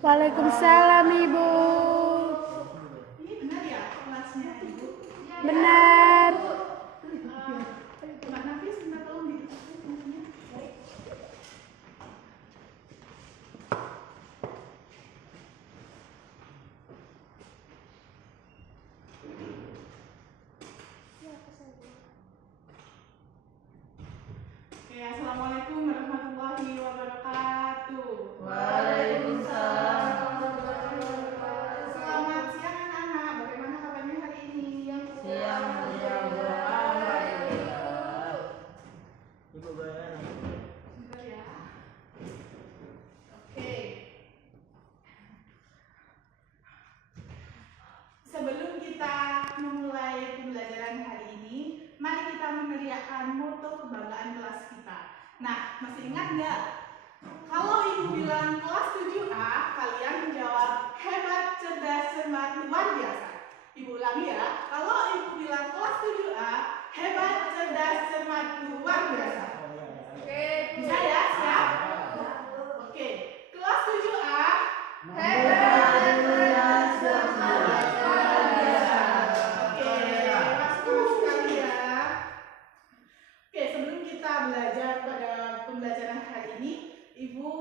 Waalaikumsalam Ibu. Ini benar ya kelasnya Ibu? Benar. Mbak Nafis, minta tolong didudukkan. Oke, assalamualaikum warahmatullahi wabarakatuh. Waalaikumsalam. Selamat siang anak-anak. Bagaimana kabarnya hari ini? Siang, alhamdulillah. Ibu bagaimana? Sebentar ya. Oke. Sebelum kita memulai pembelajaran hari ini, mari kita meneriakkan moto kebanggaan kelas kita. Nah, masih ingat nggak? Kalau Ibu bilang kelas 7A, kalian menjawab hebat, cerdas, cermat, luar biasa. Ibu ulangi ya. Kalau Ibu bilang kelas 7A, hebat, cerdas, cermat, luar biasa. Oke, Bisa ya? Siap? Oke. Kelas 7A, hebat, cerdas, cermat, luar biasa. Oke, masuk sekali ya. Oke, sebelum kita belajar pada pembelajaran hari ini, Ibu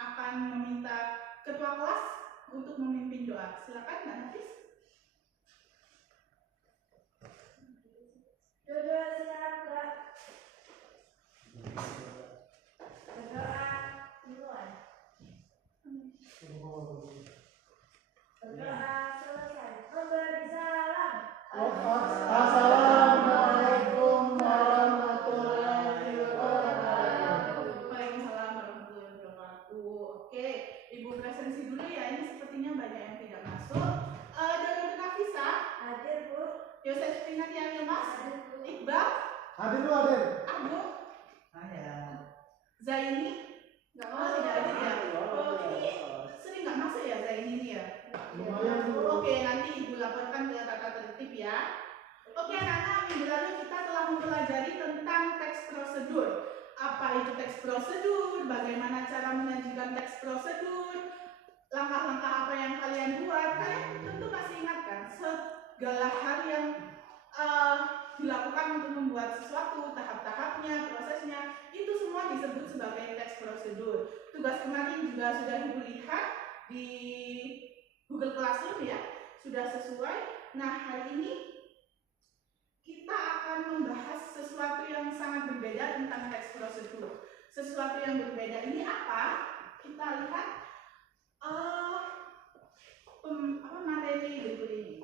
akan meminta ketua kelas untuk memimpin doa. Silakan Mbak Nafis. Duduk siap gerak. Berdoa duluan. Berdoa selesai. Memberi salam. Assalamualaikum warahmatullahi wabarakatuh. Waalaikumsalam warahmatullahi wabarakatuh. Oke, Ibu presensi dulu ya. Ini sepertinya banyak yang tidak masuk. Dari Nafisa, Hadir Bu. Yosef Pinati Mas, Hadir Bu. Iqbal, Hadir lu, hadir. Agung, Saya. Zaini, nggak mau tidak hadir ya? Oh, ini sering nggak masuk ya Zaini ini ya? Lumayan Bu. Oke, nanti Ibu laporkan ke tata tertib ya. Oke anak-anak, minggu lalu kita telah mempelajari tentang teks prosedur. Apa itu teks prosedur, bagaimana cara menyajikan teks prosedur, langkah-langkah apa yang kalian buat. Kalian tentu masih ingat kan segala hal yang dilakukan untuk membuat sesuatu, tahap-tahapnya, prosesnya, itu semua disebut sebagai teks prosedur. Tugas kemarin juga sudah Ibu lihat di Google Classroom ya, sudah sesuai. Nah, hari ini kita akan membahas sesuatu yang sangat berbeda tentang teks prosedur. Sesuatu yang berbeda ini apa? Kita lihat materi berikut ini.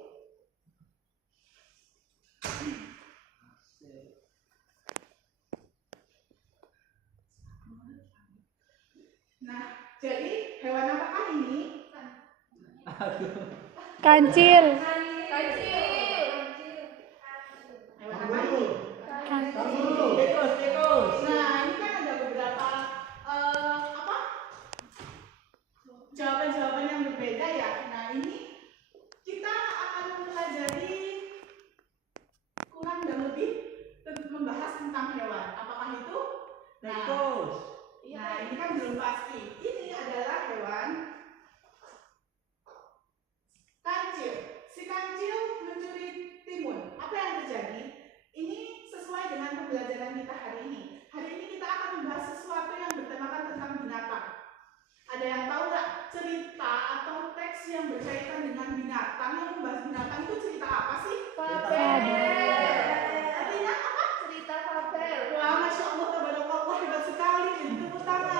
Nah, jadi hewan apakah ini? Kancil. Hewan apa ini? Tikus. Nah, ini kan ada beberapa jawaban-jawaban yang berbeda ya. Nah, ini kita akan mempelajari kurang dan lebih membahas tentang hewan. Apakah itu? Tikus. Nah, ini kan belum pasti. Ini adalah hewan kancil. Si kancil mencuri timun. Apa yang terjadi? Ini sesuai dengan pembelajaran kita hari ini. Hari ini kita akan membahas sesuatu yang bertemakan tentang binatang. Ada yang tahu nggak cerita atau teks yang berkaitan dengan binatang yang membahas binatang itu cerita apa sih? Artinya apa? Cerita fabel. Wah, masya Allah, tabarakallah, hebat sekali. Jadi tepuk tangan.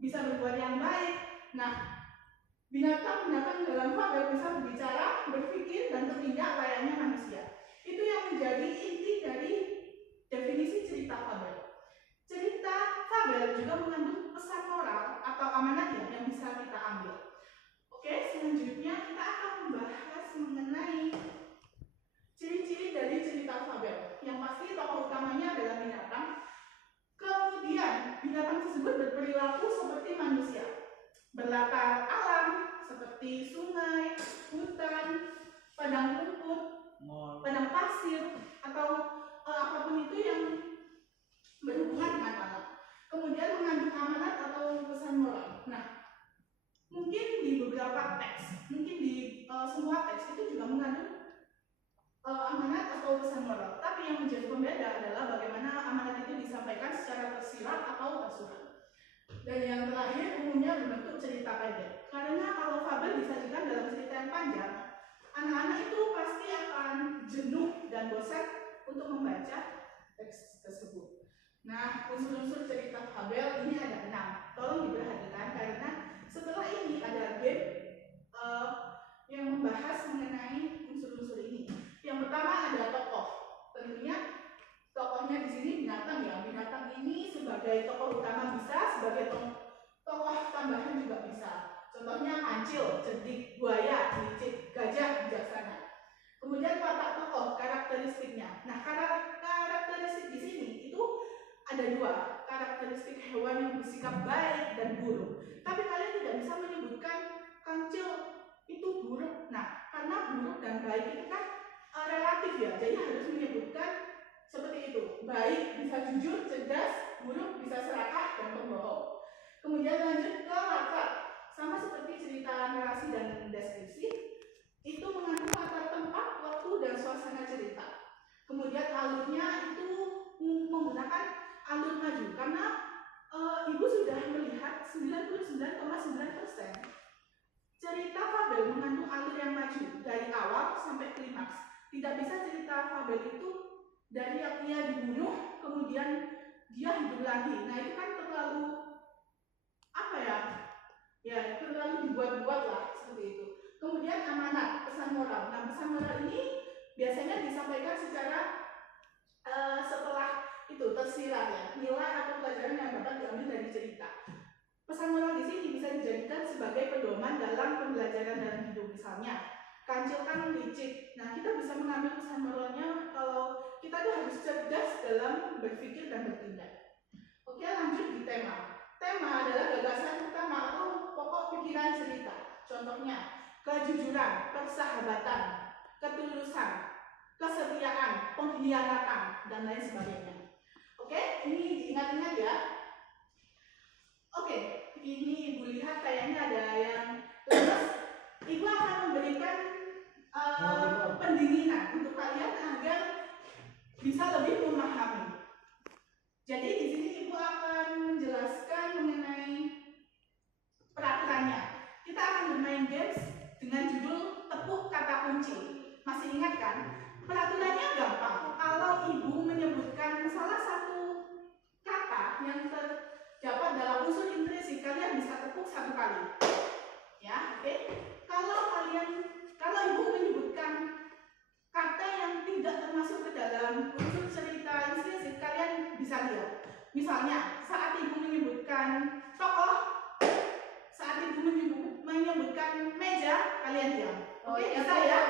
bisa berbuat yang baik. Nah, binatang-binatang dalam fabel bisa berbicara, berpikir, dan bertindak layaknya manusia. Itu yang menjadi inti dari definisi cerita fabel. Cerita fabel juga mengandung pesan moral atau amanat ya yang bisa kita ambil. Oke, selanjutnya kita akan membahas mengenai ciri-ciri dari cerita fabel. Yang pasti tokoh utamanya adalah binatang. Kemudian binatang tersebut berperilaku seperti manusia, berlatar alam seperti sungai, hutan, padang rumput, padang pasir, atau apapun itu yang berhubungan dengan alam. Kemudian mengandung amanat atau pesan moral. Nah, mungkin di beberapa teks, mungkin di semua teks itu juga mengandung amanat atau pesan moral. Tapi yang menjadi pembeda adalah bagaimana amanat itu disampaikan secara tersirat atau tersurat. Dan yang terakhir umumnya berbentuk cerita pendek. Karena kalau fabel disajikan dalam cerita yang panjang, anak-anak itu pasti akan jenuh dan bosan untuk membaca teks tersebut. Nah, unsur-unsur cerita fabel ini ada 6. Tolong diperhatikan karena setelah ini ada game yang membahas mengenai unsur-unsur ini. Yang pertama ada tokoh. Tentunya tokohnya di sini binatang ya. Binatang ini sebagai tokoh utama bisa, sebagai tokoh tambahan juga bisa. Contohnya kancil, cerdik, buaya, licik, gajah, bijaksana. Kemudian watak tokoh, karakteristiknya. Nah, karakteristik di sini itu ada 2. Karakteristik hewan yang bersikap baik dan buruk. Tapi kalian tidak bisa menyebutkan kancil itu buruk. Nah, karena buruk dan baik itu kan relatif ya. Jadi harus menyebutkan seperti itu. Baik bisa jujur, cerdas, buruk bisa serakah dan pembohong. Kemudian lanjut ke latar. Sama seperti cerita narasi dan deskripsi, itu mengandung latar tempat, waktu, dan suasana cerita. Kemudian alurnya itu menggunakan alur maju karena ibu sudah melihat 99,9% cerita fabel mengandung alur yang maju dari awal sampai klimaks. Tidak bisa cerita fabel itu dari yang dia dibunuh kemudian dia hidup lagi. Nah, itu kan terlalu apa ya? Ya, terlalu dibuat-buat lah seperti itu. Kemudian amanat, pesan moral. Nah, pesan moral ini biasanya disampaikan secara setelah itu tersirat ya, nilai atau pelajaran yang dapat diambil dari cerita. Pesan moral di sini bisa dijadikan sebagai pedoman dalam pembelajaran dalam hidup. Misalnya, kancil kan licik. Nah, kita bisa mengambil pesan moralnya kalau kita tuh harus cerdas dalam berpikir dan bertindak. Oke, lanjut di tema. Tema adalah gagasan utama atau pokok pikiran cerita. Contohnya, kejujuran, persahabatan, ketulusan, kesetiaan, pengkhianatan, dan lain sebagainya. Oke, ini diingat-ingat ya. Oke, ini Ibu lihat kayaknya ada yang lemes. Ibu akan memberikan pendinginan untuk kalian agar bisa lebih memahami. Jadi di sini Ibu akan menjelaskan mengenai peraturannya. Kita akan bermain games dengan judul tepuk kata kunci. Masih ingat kan? Peraturannya gampang. Kalau Ibu menyebutkan salah satu kata yang terdapat dalam unsur intrinsik, kalian bisa tepuk 1 kali. Ya, oke. Kalau Ibu menyebutkan kata yang tidak termasuk ke dalam unsur cerita intrinsik, kalian bisa lihat. Misalnya, saat Ibu menyebutkan tokoh, saat Ibu menyebutkan meja, kalian diam. Oke, bisa ya?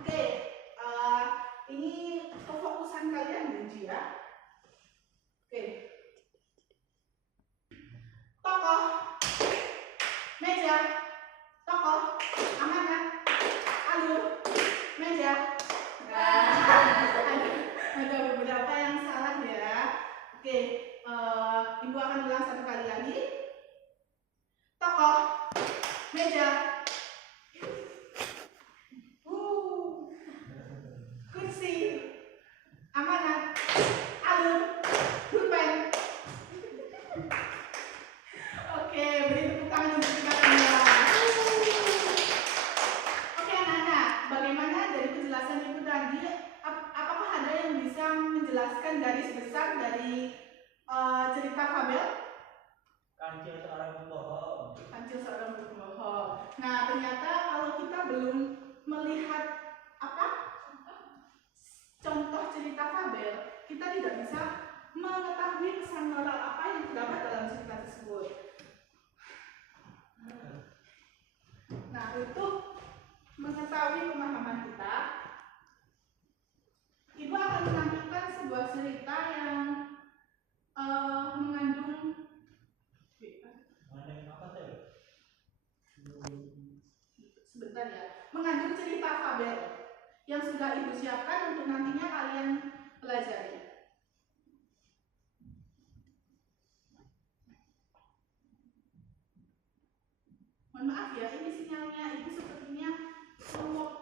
Oke, ini kefokusan kalian diuji ya. Oke. Tokoh, meja, tokoh, amanat, alur, meja. Ada beberapa yang salah ya. Oke, Ibu akan ulang 1 kali lagi. Tokoh, meja, kursi, amanat, alur, pulpen. Oke, beri tepuk tangan untuk kita semua. bisa mengetahui pesan moral apa yang terdapat dalam cerita tersebut. Nah, untuk mengetahui pemahaman kita, Ibu akan menampilkan sebuah cerita yang mengandung sebentar ya, mengandung cerita fabel yang sudah Ibu siapkan untuk nantinya kalian pelajari. Mohon maaf ya, ini sinyalnya Ibu sepertinya slow.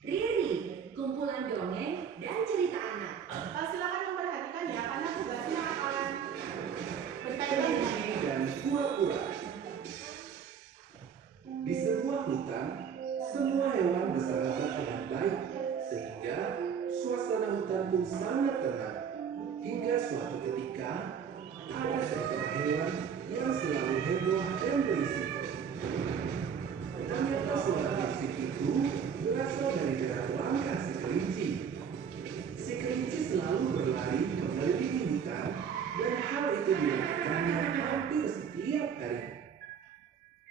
Riri, kumpulan dongeng dan cerita anak. Silakan memperhatikan ya, karena tugasnya akan berkaitan dengan Kelinci dan kura-kura. Di sebuah hutan, semua hewan bersahabat dengan baik, sehingga suasana hutan pun sangat tenang. Hingga suatu ketika, ada seekor hewan yang selalu heboh dan berisik. Ternyata suara berisik itu berasal dari jarak langkah si kelinci. Si kelinci selalu berlari mengelilingi hutan, dan hal itu dilakukannya hampir setiap hari.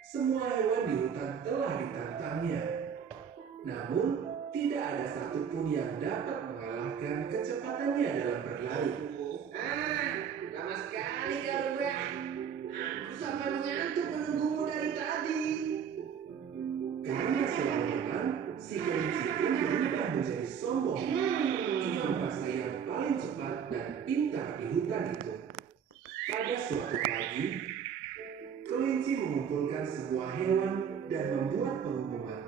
Semua hewan di hutan telah ditantangnya, namun tidak ada satupun yang dapat mengalahkan kecepatannya dalam berlari. Lama sekali kau Rubah. Aku sampai mengantuk menunggumu dari tadi. Karena selalu menang, si kelinci pun berubah menjadi sombong. Ia merasa yang paling cepat dan pintar di hutan itu. Pada suatu pagi, kelinci mengumpulkan semua hewan dan membuat pengumuman.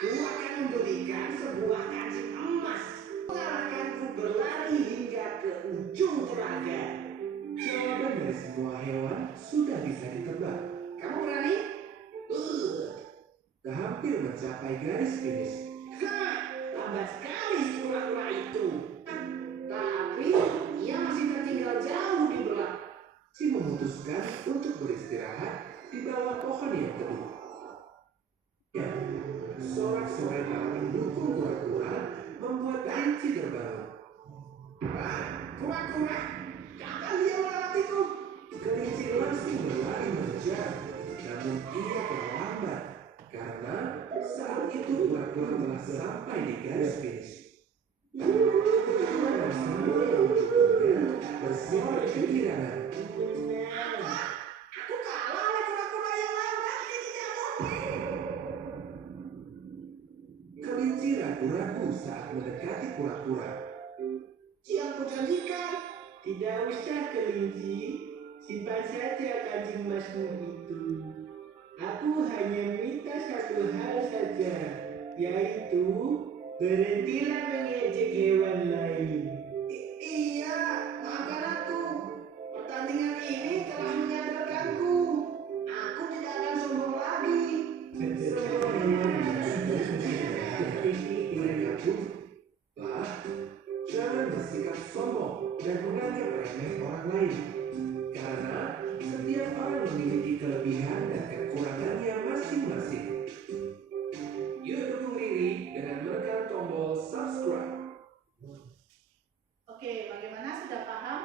Aku akan memberikan sebuah kancing emas. Mengalahkanku berlari hingga ke ujung telaga. Jawaban dari semua hewan sudah bisa ditebak. Kamu berani? Hampir mencapai garis finish. Lambat sekali si kura-kura itu. Tapi ia masih tertinggal jauh di belakang. Si memutuskan untuk beristirahat di bawah pohon yang teduh. Ya, sorak-sorai para pendukung kura-kura membuat kelinci terbangun. Kura-kura, kapan dia melewatiku? Kelinci langsung berlari mengejar, namun ia terlambat karena saat itu kura-kura telah sampai di garis finish. Kura dan semua yang mendukungnya bersorak kegirangan. Aku kalah oleh kura-kura yang lambat. Ini tidak mungkin. Kelinci ragu-ragu saat mendekati kura-kura. Yang kujanjikan, tidak usah kelinci, simpan saja kancing emasmu itu. Aku hanya minta satu hal saja, yaitu berhentilah mengejek hewan lain. Iya, maafkan aku. Pertandingan ini telah menyadarkanku. Aku tidak akan sombong lagi. Semua hewan mereka pun jangan bersikap sombong dan menganggap remeh orang lain. Karena setiap orang memiliki kelebihan dan kekurangannya masing-masing. Yuk dukung Riri dengan menekan tombol subscribe. Oke, bagaimana, sudah paham?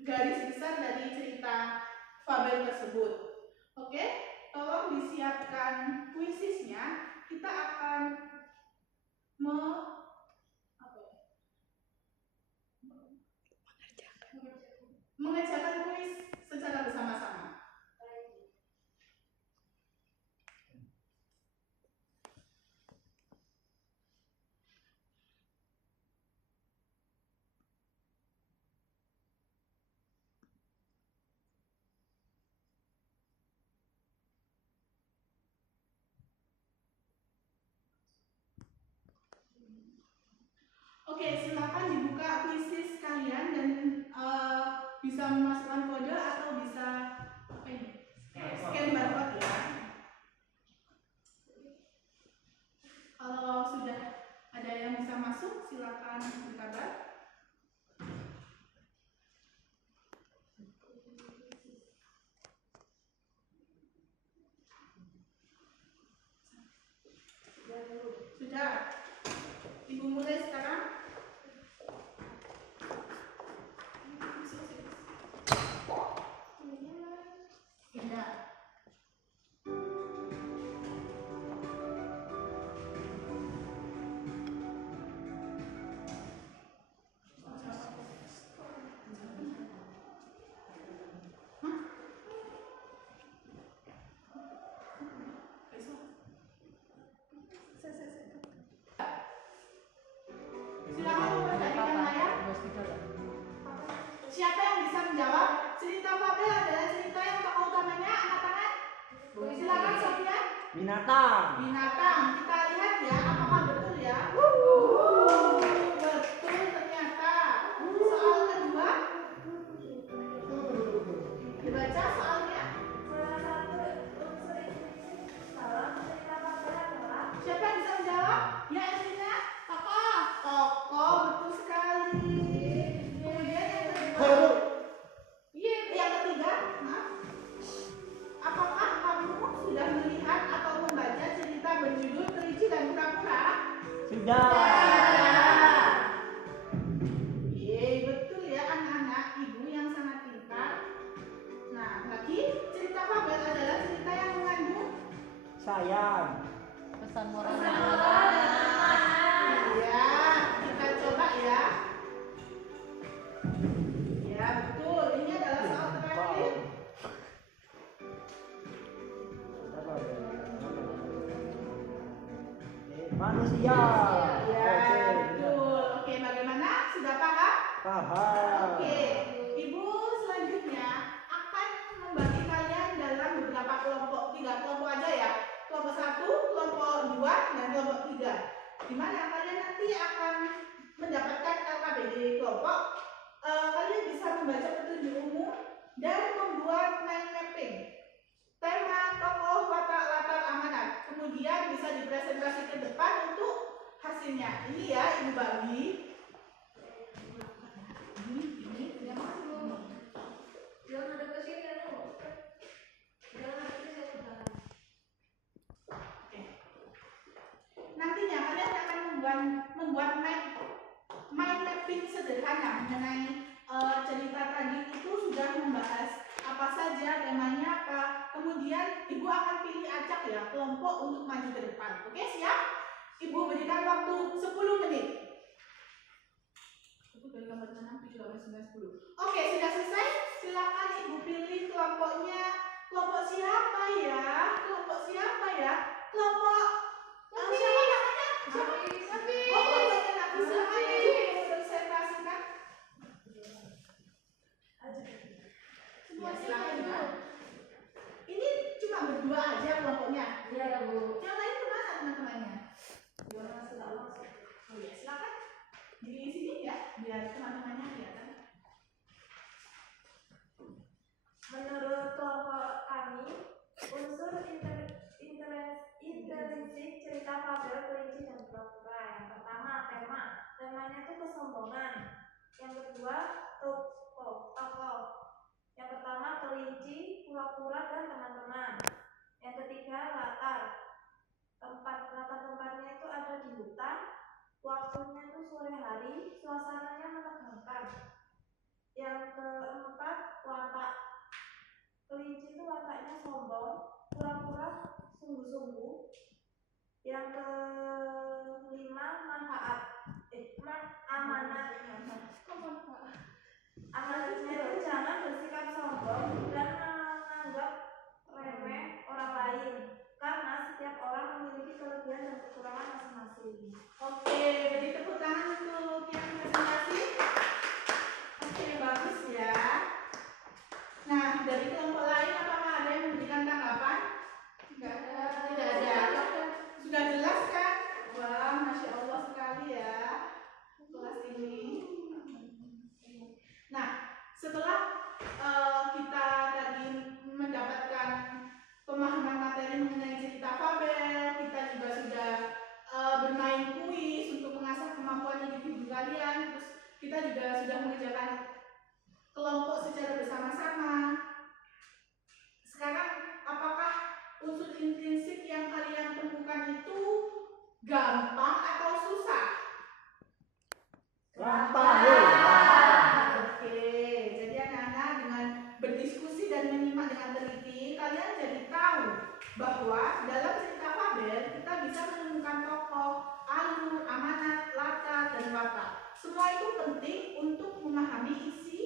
garis besar dari cerita fabel tersebut. Oke, tolong disiapkan puisisnya. Kita akan mengerjakan kuis secara bersama-sama. Oke, silakan dibuka puisis kalian dan bisa memasukkan kode atau bisa apa ini? Scan barcode ya. Kalau sudah ada yang bisa masuk, silakan berkabar. Sudah. Ibu mulai sekarang. Indah. Silakan memperhatikan layar. Siapa yang bisa menjawab? Cerita fabel adalah cerita yang tokoh utamanya angkat tangan. Silakan Sofian. Binatang. Binatang. Kita lihat ya, apakah betul ya? Betul ternyata. Soal kedua. Dibaca soalnya. Salah satu unsur implisit dalam cerita fabel adalah Siapa yang bisa menjawab? Ya, Elina. Tokoh. Tokoh, betul sekali. Kemudian yang kedua. Yang ketiga, maaf. Apakah kamu sudah melihat atau membaca cerita berjudul Kelinci dan Kura-Kura? Sudah. Yeay, betul ya anak-anak, ibu yang sangat pintar. Nah, lagi cerita fabel adalah cerita yang mengandung Sayang. Pesan moral. ya, kita coba ya. Ya, betul. Ini adalah soal terakhir. Manusia. Ya, betul. Oke, bagaimana? Sudah paham? Paham. Oke, Ibu selanjutnya akan membagi kalian dalam beberapa kelompok, 3 kelompok aja ya. Kelompok 1, kelompok 2, dan kelompok 3. Di mana kalian nanti akan mendapatkan LKPD kelompok. Kalian bisa membaca petunjuk umum dan membuat mind mapping. Tema, tokoh, watak, latar, amanat. Kemudian bisa dipresentasi ke depan untuk hasilnya. Ini ya, Ibu bagi. Ini yang masuk. jangan ada ke sini lu. Jangan ada ke sini. Oke. Nantinya kalian akan membuat mind mapping sederhana mengenai cerita tadi. Itu sudah membahas apa saja, temanya apa. Kemudian Ibu akan pilih acak ya, kelompok untuk maju ke depan. Oke, siap? Ibu berikan waktu 10 menit. Dari nomor 6, 7, 8, 9, 10. Oke, sudah selesai. Silakan Ibu pilih kelompoknya. Kelompok siapa ya? Kelompok siapa ya? Kelompok siapa namanya? Siapa? Oh, kelompoknya Nabi. Silakan Ibu presentasikan. Semua silakan ya. Ini cuma berdua aja kelompoknya. Iya, Bu. Yang lain kemana teman-temannya? Oh ya, silakan di sini ya, biar teman-temannya kelihatan. Menurut kelompok kami, unsur intrinsik cerita fabel Kelinci dan Kura-Kura bagus ya. Nah, dari kelompok lain apakah ada yang memberikan tanggapan? Tidak ada. Sudah jelas kan? Wah, Masya Allah sekali ya kelas ini. Nah, setelah kita tadi mendapatkan pemahaman materi mengenai cerita fabel, kita juga sudah bermain kuis untuk mengasah kemampuan individu kalian, terus kita juga sudah mengerjakan kelompok secara bersama-sama. Sekarang apakah unsur intrinsik yang kalian temukan itu gampang atau susah? Gampang. Oke, jadi anak-anak dengan berdiskusi dan menyimak dengan teliti, kalian jadi tahu bahwa dalam cerita fabel kita bisa menemukan tokoh, alur, amanat, latar, dan watak. Semua itu penting untuk memahami isi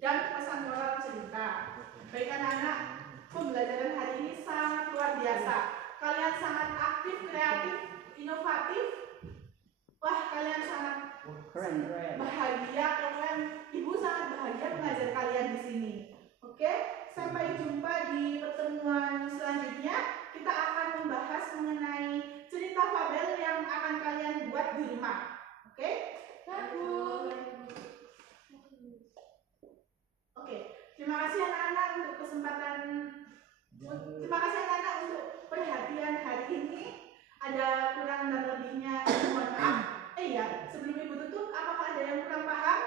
dan pesan moral cerita. Baik anak-anak, pembelajaran hari ini sangat luar biasa. Kalian sangat aktif, kreatif, inovatif. Wah, kalian sangat Keren. bahagia, kalian, ibu sangat bahagia mengajar kalian di sini. Oke, sampai jumpa di pertemuan selanjutnya. Kita akan membahas mengenai cerita fabel yang akan kalian buat di rumah. Oke? Oke, terima kasih anak-anak untuk kesempatan. Terima kasih anak-anak untuk perhatian hari ini. Ada kurang dan lebihnya, mohon maaf. Iya, sebelum ibu tutup, apakah ada yang kurang paham?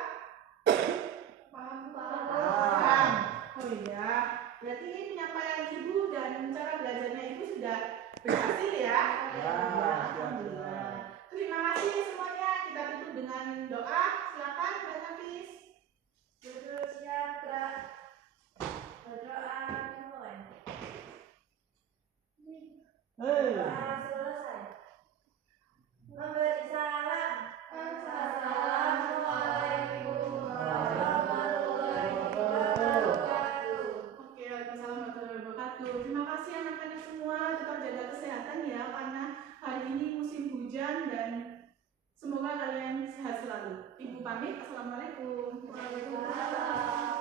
Paham. Oh iya, berarti penyampaian ibu dan cara belajarnya ibu sudah berhasil ya? Ya, Alhamdulillah. Terima kasih semuanya. Kita tutup dengan doa. Silakan, Mbak Nafis. Berdoa dimulai. Hei. Selesai. Memberi salam. Assalamualaikum warahmatullahi wabarakatuh. Oke, waalaikumsalam warahmatullahi wabarakatuh. Terima kasih anak-anak semua. Tetap jaga kesehatan ya, karena hari ini musim hujan dan semoga kalian sehat selalu. Ibu pamit. Assalamualaikum. Waalaikumsalam.